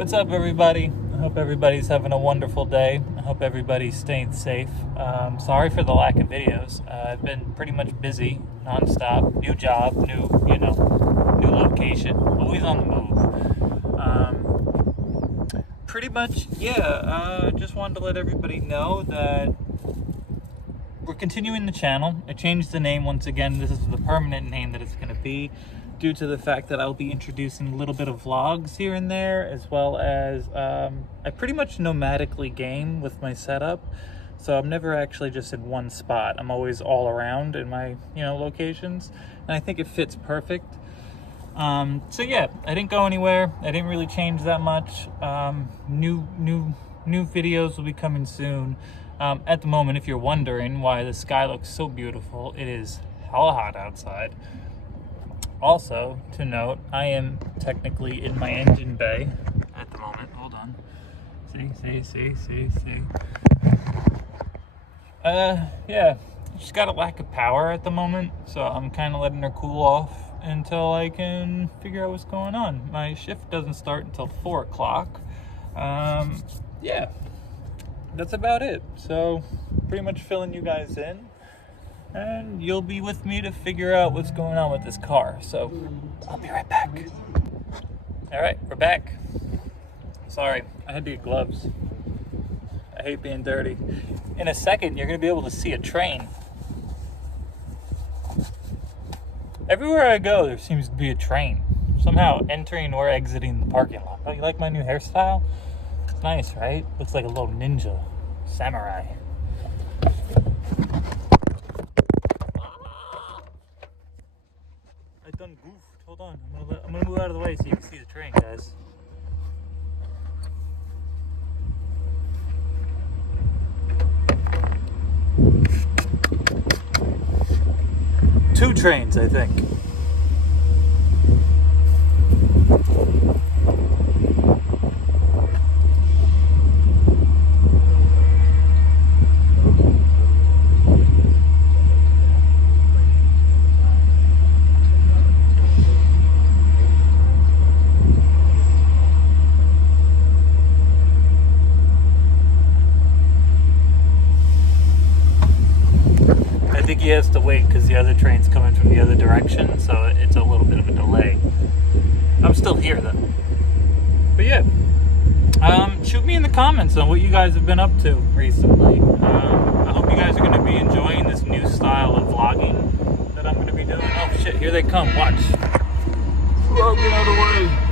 What's up, everybody? I hope everybody's having a wonderful day. I hope everybody's staying safe. Sorry for the lack of videos. I've been pretty much busy, nonstop. New job, new location. Always on the move. Pretty much, yeah. Just wanted to let everybody know that we're continuing the channel. I changed the name once again. This is the permanent name that it's going to be, due to the fact that I'll be introducing a little bit of vlogs here and there, as well as I pretty much nomadically game with my setup, so I'm never actually just in one spot. I'm always all around in my locations, and I think it fits perfect. So yeah, I didn't go anywhere. I didn't really change that much. New videos will be coming soon. At the moment, if you're wondering why the sky looks so beautiful, it is hella hot outside. Also, to note, I am technically in my engine bay at the moment. Hold on. See. Yeah, she's got a lack of power at the moment, so I'm kind of letting her cool off until I can figure out what's going on. My shift doesn't start until 4 o'clock. Yeah, that's about it. So, pretty much filling you guys in. And you'll be with me to figure out what's going on with this car. So, I'll be right back. Alright, we're back. Sorry, I had to get gloves. I hate being dirty. In a second, you're going to be able to see a train. Everywhere I go, there seems to be a train. Somehow entering or exiting the parking lot. Oh, you like my new hairstyle? It's nice, right? Looks like a little ninja. Samurai. I done goofed. Hold on. I'm gonna move out of the way so you can see the train, guys. Two trains, I think. I think he has to wait because the other train's coming from the other direction, so it's a little bit of a delay. I'm still here though. But yeah, shoot me in the comments on what you guys have been up to recently. I hope you guys are going to be enjoying this new style of vlogging that I'm going to be doing. Oh shit, here they come, watch. Oh, get out of the way.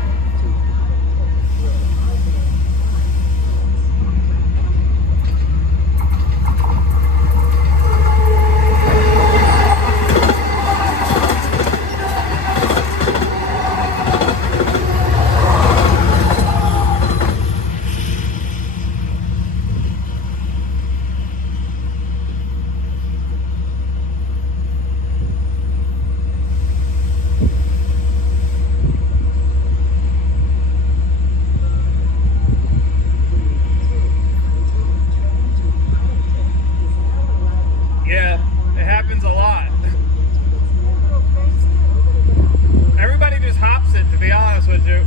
Yeah, it happens a lot. Everybody just hops it, to be honest with you.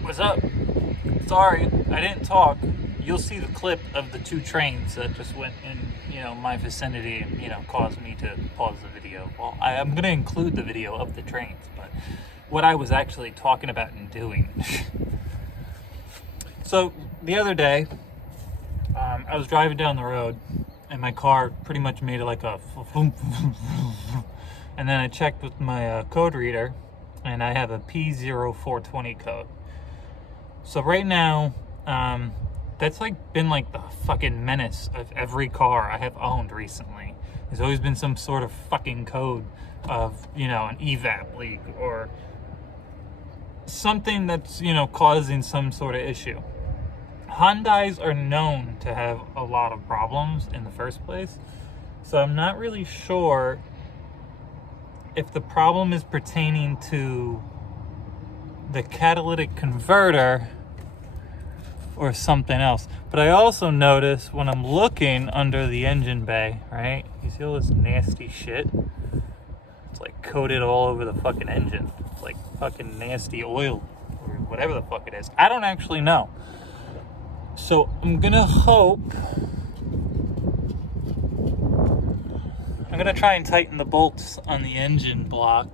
What's up? Sorry, I didn't talk. You'll see the clip of the two trains that just went in, my vicinity and, caused me to pause the video. Well, I'm going to include the video of the trains, but what I was actually talking about and doing. So the other day, I was driving down the road and my car pretty much made like a and then I checked with my code reader and I have a P0420 code. So right now, that's been like the fucking menace of every car I have owned recently. There's always been some sort of fucking code of, an evap leak or something that's, causing some sort of issue. Hyundais are known to have a lot of problems in the first place. So I'm not really sure if the problem is pertaining to the catalytic converter or something else. But I also notice when I'm looking under the engine bay, right? You see all this nasty shit? It's like coated all over the fucking engine. It's like fucking nasty oil or whatever the fuck it is. I don't actually know. So I'm gonna try and tighten the bolts on the engine block.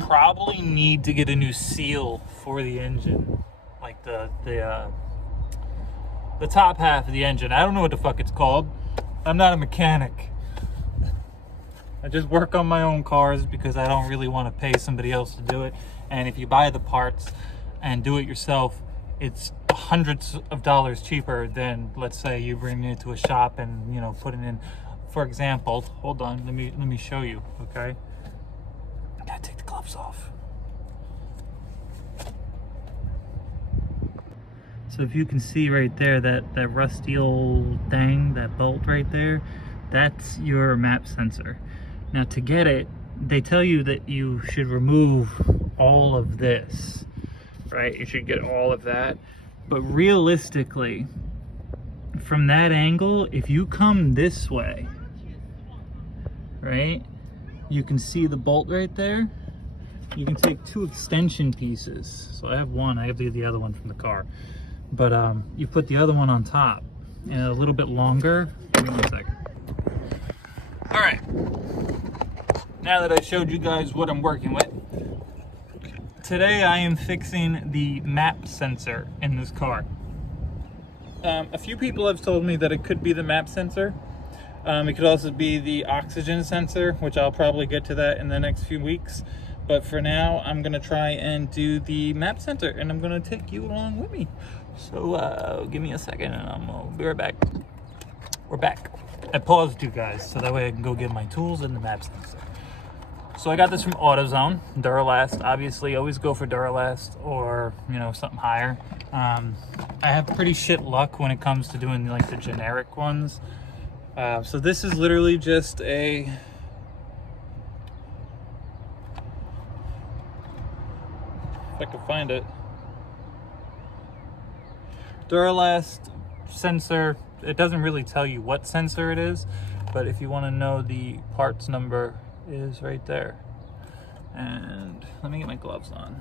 Probably need to get a new seal for the engine, like the top half of the engine. I don't know what the fuck it's called. I'm not a mechanic. I just work on my own cars because I don't really want to pay somebody else to do it. And if you buy the parts and do it yourself, it's hundreds of dollars cheaper than, let's say, you bring it to a shop and put it in. For example, hold on, let me show you. Okay, I gotta take the gloves off. So if you can see right there, that rusty old thing, that bolt right there, that's your map sensor. Now to get it, they tell you that you should remove all of this, right? You should get all of that. But realistically, from that angle, if you come this way, right, you can see the bolt right there. You can take two extension pieces. So I have one, I have the other one from the car. But you put the other one on top and a little bit longer. Give me 1 second. All right. Now that I showed you guys what I'm working with, today I am fixing the map sensor in this car. A few people have told me that it could be the map sensor. It could also be the oxygen sensor, which I'll probably get to that in the next few weeks. But for now, I'm gonna try and do the map sensor, and I'm gonna take you along with me. So give me a second and I'll be right back. We're back. I paused you guys so that way I can go get my tools and the map sensor. So I got this from AutoZone, Duralast. Obviously, always go for Duralast or something higher. I have pretty shit luck when it comes to doing like the generic ones. So this is literally just a if I can find it. Duralast sensor. It doesn't really tell you what sensor it is, but if you want to know, the parts number is right there. And let me get my gloves on.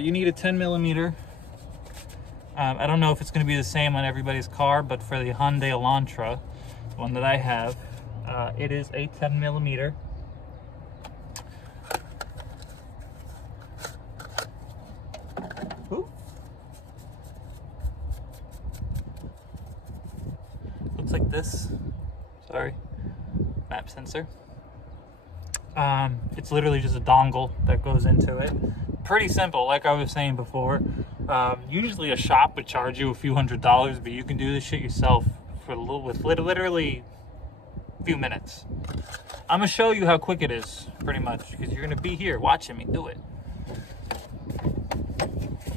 You need a 10 millimeter. I don't know if it's going to be the same on everybody's car, but for the Hyundai Elantra, the one that I have, it is a 10 millimeter. Ooh. Looks like this. Sorry. Map sensor. It's literally just a dongle that goes into it. Pretty simple, like I was saying before. Usually a shop would charge you a few $100s, but you can do this shit yourself with literally a few minutes. I'm gonna show you how quick it is, pretty much, because you're gonna be here watching me do it.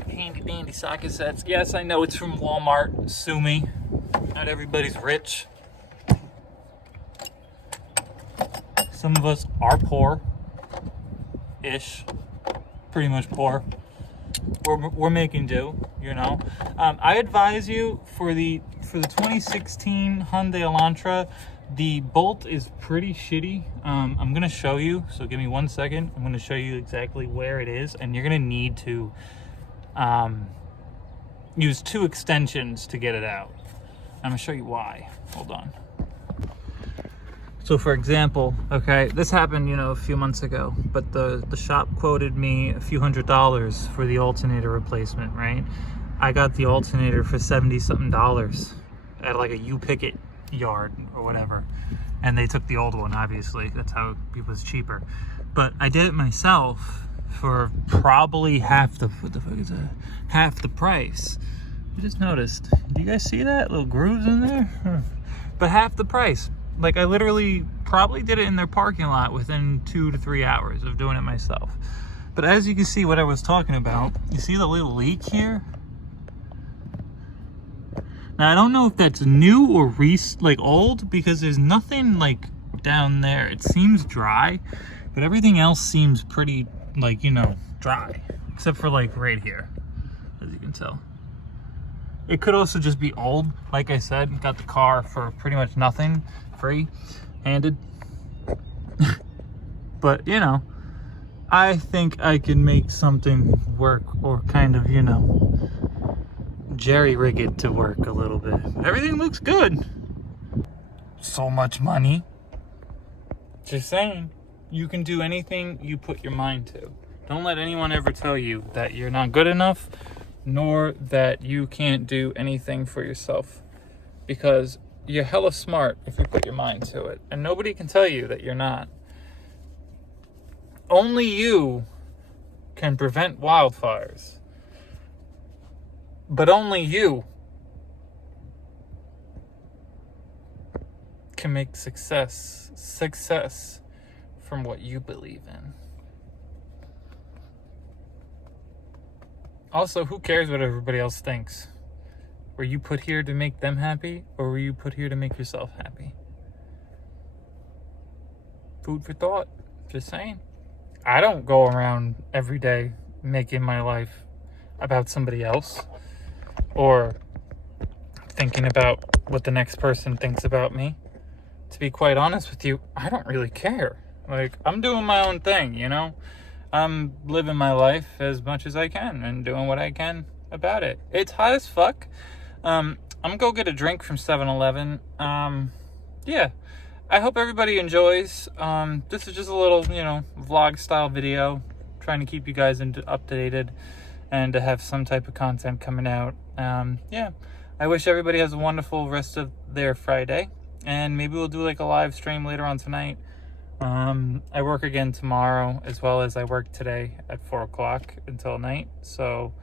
Handy dandy socket sets. Yes, I know it's from Walmart. Sue me. Not everybody's rich. Some of us are poor-ish, pretty much poor. We're making do, I advise you for the 2016 Hyundai Elantra, the bolt is pretty shitty. I'm gonna show you, so give me 1 second. I'm gonna show you exactly where it is, and you're gonna need to use 2 extensions to get it out. I'm gonna show you why. Hold on. So for example, okay, this happened, a few months ago, but the shop quoted me a few $100s for the alternator replacement, right? I got the alternator for $70-something at like a U-Picket yard or whatever. And they took the old one, obviously. That's how it was cheaper. But I did it myself for probably half the, what the fuck is that? Half the price. I just noticed. Do you guys see that? Little grooves in there? But half the price. Like, I literally probably did it in their parking lot within 2 to 3 hours of doing it myself. But as you can see, what I was talking about, you see the little leak here? Now, I don't know if that's new or old, because there's nothing, like, down there. It seems dry, but everything else seems pretty, like, dry. Except for, like, right here, as you can tell. It could also just be old. Like I said, got the car for pretty much nothing. Free, handed. But, I think I can make something work, or kind of, jerry-rig it to work a little bit. Everything looks good. So much money. Just saying, you can do anything you put your mind to. Don't let anyone ever tell you that you're not good enough, nor that you can't do anything for yourself. Because you're hella smart if you put your mind to it. And nobody can tell you that you're not. Only you can prevent wildfires. But only you can make success from what you believe in. Also, who cares what everybody else thinks? Were you put here to make them happy, or were you put here to make yourself happy? Food for thought. Just saying. I don't go around every day making my life about somebody else, or thinking about what the next person thinks about me. To be quite honest with you, I don't really care. Like, I'm doing my own thing, I'm living my life as much as I can and doing what I can about it. It's hot as fuck. I'm gonna go get a drink from 7-Eleven. Yeah, I hope everybody enjoys. This is just a little, vlog style video, trying to keep you guys updated and to have some type of content coming out. Yeah, I wish everybody has a wonderful rest of their Friday, and maybe we'll do like a live stream later on tonight. I work again tomorrow, as well as I work today at 4 o'clock until night. So,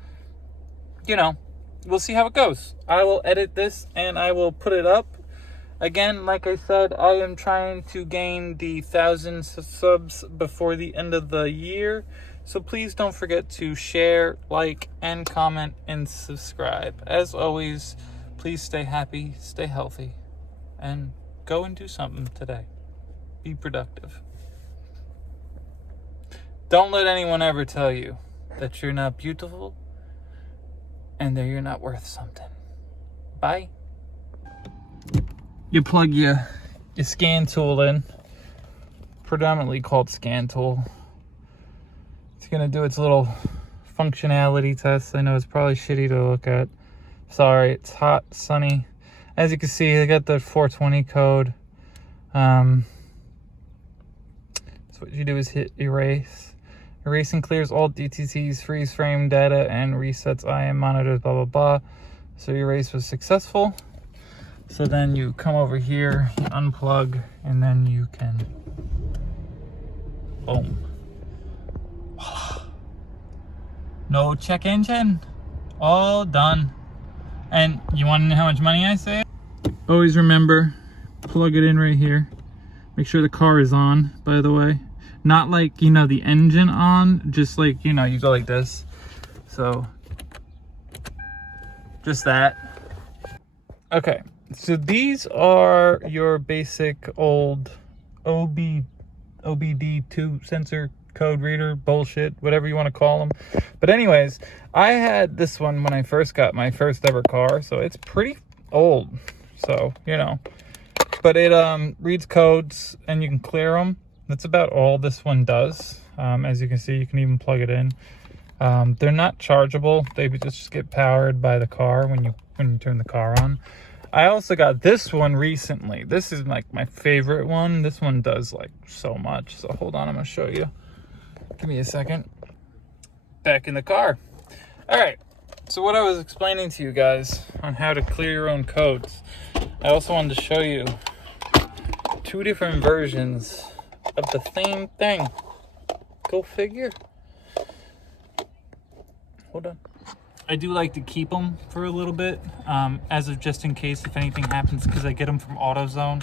we'll see how it goes. I will edit this and I will put it up. Again, like I said, I am trying to gain the 1,000 subs before the end of the year. So please don't forget to share, like, and comment and subscribe. As always, please stay happy, stay healthy, and go and do something today. Be productive. Don't let anyone ever tell you that you're not beautiful and that you're not worth something. Bye. You plug your scan tool in, predominantly called scan tool. It's gonna do its little functionality test. I know it's probably shitty to look at. Sorry, it's hot, sunny. As you can see, I got the 420 code. So what you do is hit erase. Erasing clears all DTCs, freeze frame data, and resets IM monitors, blah, blah, blah. So erase was successful. So then you come over here, you unplug, and then you can, boom. No check engine, all done. And you want to know how much money I saved? Always remember, plug it in right here. Make sure the car is on, by the way. Not like, the engine on, just like, you go like this. So, just that. Okay, so these are your basic old OBD2 sensor code reader bullshit, whatever you want to call them. But anyways, I had this one when I first got my first ever car, so it's pretty old. So, but it reads codes and you can clear them. That's about all this one does. As you can see, you can even plug it in. They're not chargeable. They just get powered by the car when you turn the car on. I also got this one recently. This is like my favorite one. This one does like so much. So hold on, I'm gonna show you. Give me a second. Back in the car. All right. So what I was explaining to you guys on how to clear your own codes, I also wanted to show you 2 different versions of the same thing. Go figure. Hold on. I do like to keep them for a little bit, as of just in case if anything happens, because I get them from AutoZone.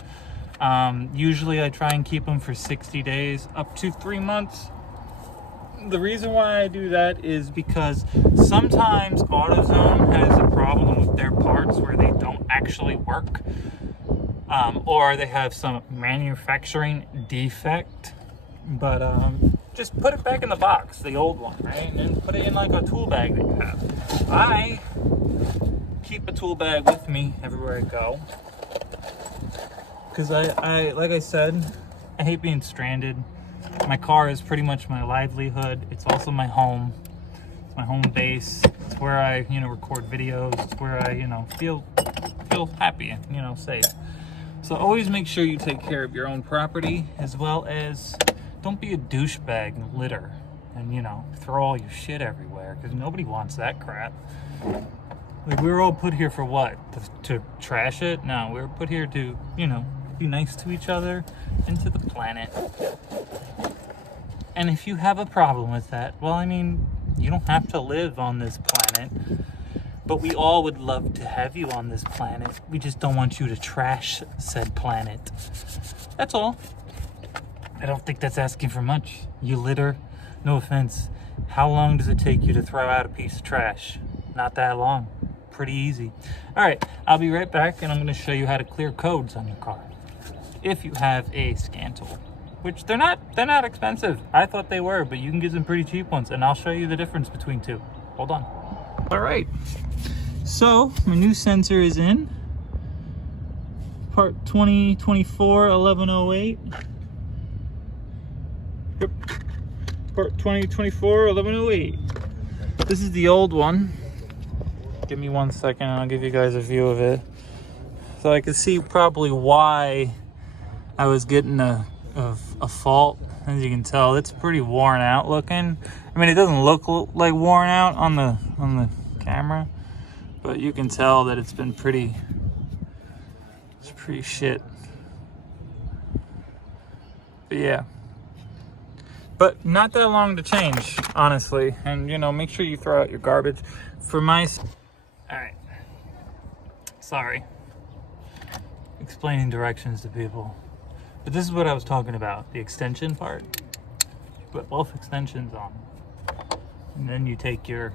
Usually I try and keep them for 60 days, up to 3 months. The reason why I do that is because sometimes AutoZone has a problem with their parts where they don't actually work, or they have some manufacturing defect. But just put it back in the box, the old one, right? And then put it in like a tool bag that you have. I keep a tool bag with me everywhere I go, because I like I said, I hate being stranded. My car is pretty much my livelihood. It's also my home. It's my home base. It's where I, record videos. It's where I, feel happy and, safe. So always make sure you take care of your own property, as well as don't be a douchebag and litter and, throw all your shit everywhere, because nobody wants that crap. Like, we were all put here for what? To trash it? No, we were put here to, be nice to each other and to the planet. And if you have a problem with that, well, I mean, you don't have to live on this planet, but we all would love to have you on this planet. We just don't want you to trash said planet. That's all. I don't think that's asking for much. You litter, no offense. How long does it take you to throw out a piece of trash? Not that long. Pretty easy. All right, I'll be right back, and I'm going to show you how to clear codes on your car if you have a scan tool, which they're not expensive. I thought they were, but you can get some pretty cheap ones, and I'll show you the difference between 2. Hold on. All right, so my new sensor is in. Part 2024 1108. Yep. Part 2024 1108. This is the old one. Give me 1 second and I'll give you guys a view of it. So I can see probably why I was getting a fault. As you can tell, it's pretty worn out looking. I mean, it doesn't look like worn out on the camera, but you can tell that it's pretty shit. But yeah. But not that long to change, honestly. And, make sure you throw out your garbage. For my... Alright. Sorry. Explaining directions to people. But this is what I was talking about. The extension part. Put both extensions on. And then you take your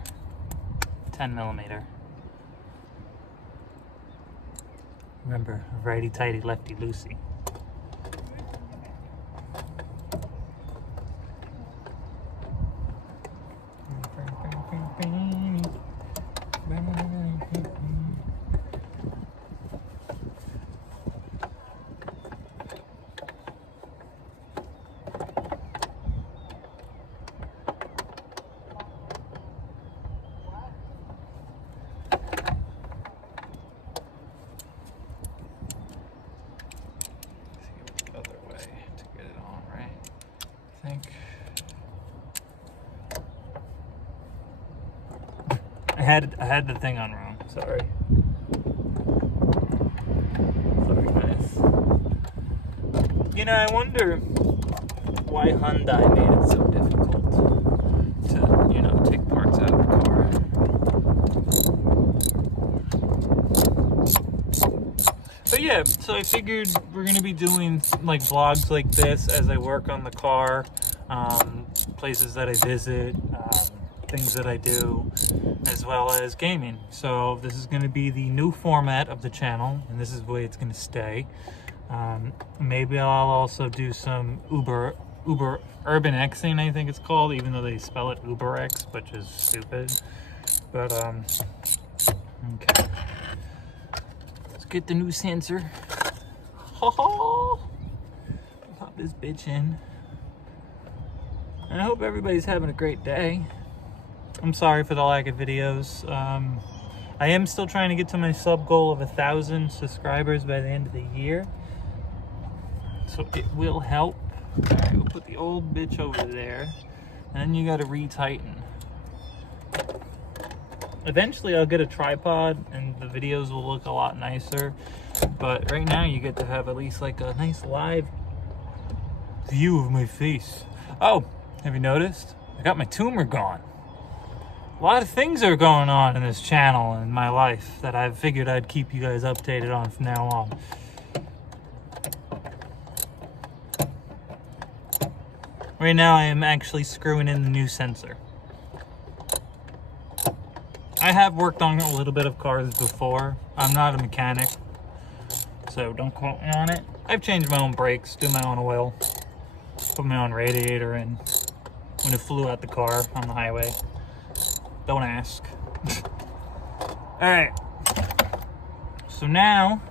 10mm. Remember, righty-tighty, lefty-loosey. I had the thing on wrong. Sorry. Sorry, guys. I wonder why Hyundai made it so difficult to, take parts out of the car. But yeah, so I figured we're gonna be doing like vlogs like this as I work on the car, places that I visit, things that I do, as well as gaming. So this is going to be the new format of the channel, and this is the way it's going to stay. Maybe I'll also do some Uber Urban Xing, I think it's called, even though they spell it UberX, which is stupid. But okay, let's get the new sensor. Pop this bitch in. And I hope everybody's having a great day. I'm sorry for the lack of videos. I am still trying to get to my sub goal of 1,000 subscribers by the end of the year. So it will help. Alright, we'll put the old bitch over there. And then you gotta retighten. Eventually I'll get a tripod and the videos will look a lot nicer. But right now you get to have at least like a nice live view of my face. Oh, have you noticed? I got my tumor gone. A lot of things are going on in this channel and in my life that I've figured I'd keep you guys updated on from now on. Right now I am actually screwing in the new sensor. I have worked on a little bit of cars before. I'm not a mechanic, so don't quote me on it. I've changed my own brakes, do my own oil, put my own radiator in when it flew out the car on the highway. Don't ask. Alright. So now,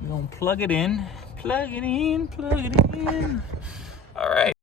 we're gonna plug it in. Plug it in, plug it in. Alright.